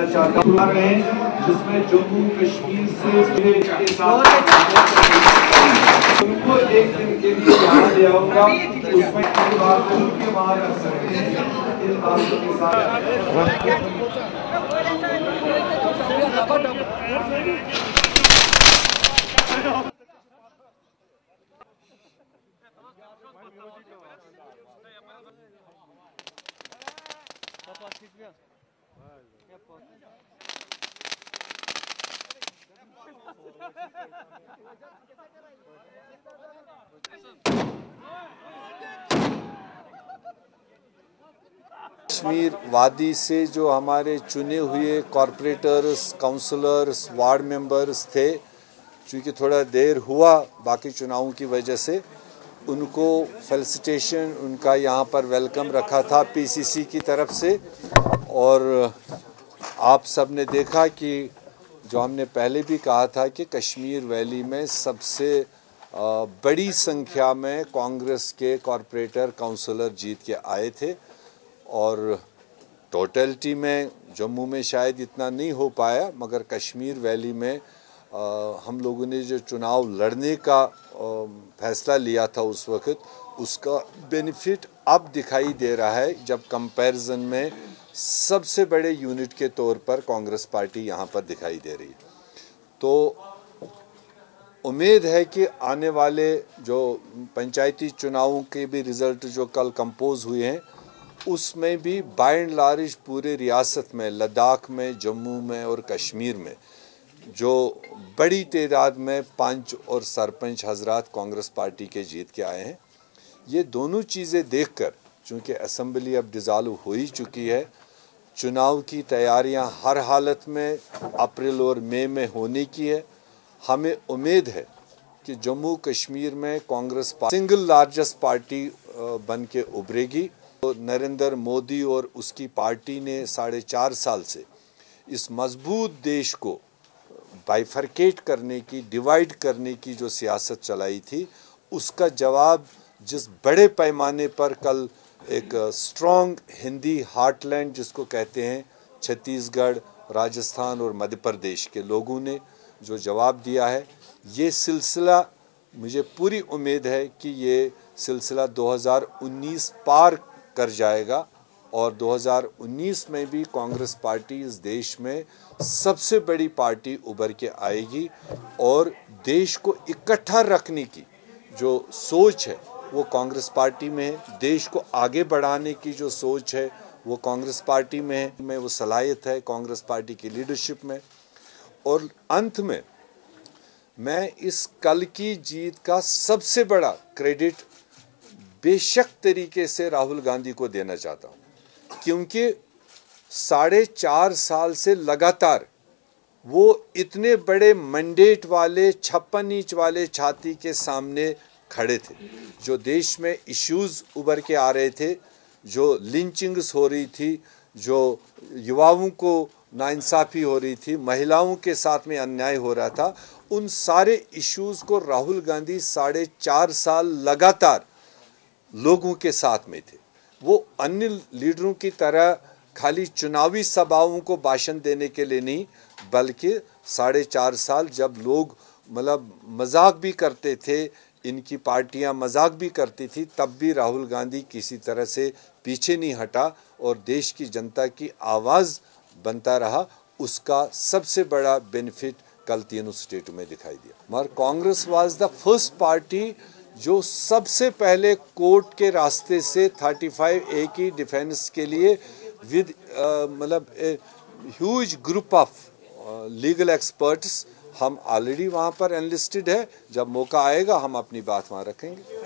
देना चाहता हूँ जिसमें जम्मू कश्मीर से के साथ उनको एक दिन के लिए यहाँ ले आऊँगा, उसमें कई बात उनके वहाँ रख सकते हैं इन बातों के साथ। कश्मीर वादी से जो हमारे चुने हुए कॉरपोरेटर्स, काउंसलर्स, वार्ड मेंबर्स थे, चूँकि थोड़ा देर हुआ बाकी चुनावों की वजह से, उनको फेलिसिटेशन, उनका यहाँ पर वेलकम रखा था पीसीसी की तरफ से। और आप सब ने देखा कि जो हमने पहले भी कहा था कि कश्मीर वैली में सबसे बड़ी संख्या में कांग्रेस के कॉरपोरेटर, काउंसलर जीत के आए थे। और टोटलिटी में जम्मू में शायद इतना नहीं हो पाया, मगर कश्मीर वैली में हम लोगों ने जो चुनाव लड़ने का फैसला लिया था उस वक्त, उसका बेनिफिट अब दिखाई दे रहा है जब कंपैरिजन में सबसे बड़े यूनिट के तौर पर कांग्रेस पार्टी यहाँ पर दिखाई दे रही है। तो उम्मीद है कि आने वाले जो पंचायती चुनावों के भी रिजल्ट जो कल कंपोज हुए हैं, उसमें भी बाय एंड लार्ज पूरे रियासत में, लद्दाख में, जम्मू में और कश्मीर में जो बड़ी तादाद में पंच और सरपंच हजरात कांग्रेस पार्टी के जीत के आए हैं। ये दोनों चीज़ें देखकर, चूँकि असम्बली अब डिज़ाल्व हो ही चुकी है, चुनाव की तैयारियां हर हालत में अप्रैल और मई में होने की है, हमें उम्मीद है कि जम्मू कश्मीर में कांग्रेस सिंगल लार्जेस्ट पार्टी बन के उभरेगी। तो नरेंद्र मोदी और उसकी पार्टी ने 4.5 साल से इस मजबूत देश को बाइफरकेट करने की, डिवाइड करने की जो सियासत चलाई थी, उसका जवाब जिस बड़े पैमाने पर कल एक स्ट्रॉन्ग हिंदी हार्टलैंड जिसको कहते हैं, छत्तीसगढ़, राजस्थान और मध्य प्रदेश के लोगों ने जो जवाब दिया है, ये सिलसिला मुझे पूरी उम्मीद है कि ये सिलसिला 2019 पार कर जाएगा और 2019 में भी कांग्रेस पार्टी इस देश में सबसे बड़ी पार्टी उभर के आएगी और देश को इकट्ठा रखने की जो सोच है वो कांग्रेस पार्टी में है। देश को आगे बढ़ाने की जो सोच है वो कांग्रेस पार्टी में है, वो सलाहियत है कांग्रेस पार्टी की लीडरशिप में। और अंत में मैं इस कल की जीत का सबसे बड़ा क्रेडिट बेशक तरीके से राहुल गांधी को देना चाहता हूँ, क्योंकि 4.5 साल से लगातार वो इतने बड़े मैंडेट वाले 56 इंच वाले छाती के सामने खड़े थे। जो देश में इश्यूज उभर के आ रहे थे, जो लिंचिंग्स हो रही थी, जो युवाओं को नाइंसाफ़ी हो रही थी, महिलाओं के साथ में अन्याय हो रहा था, उन सारे इश्यूज को राहुल गांधी 4.5 साल लगातार लोगों के साथ में थे। वो अन्य लीडरों की तरह खाली चुनावी सभाओं को भाषण देने के लिए नहीं, बल्कि 4.5 साल जब लोग मजाक भी करते थे, इनकी पार्टियां मजाक भी करती थी, तब भी राहुल गांधी किसी तरह से पीछे नहीं हटा और देश की जनता की आवाज़ बनता रहा। उसका सबसे बड़ा बेनिफिट कल तीनों स्टेटों में दिखाई दिया। मगर Congress was the first party जो सबसे पहले कोर्ट के रास्ते से 35A की डिफेंस के लिए with huge group of legal experts हम ऑलरेडी वहाँ पर एनलिस्टेड है। जब मौका आएगा हम अपनी बात वहाँ रखेंगे।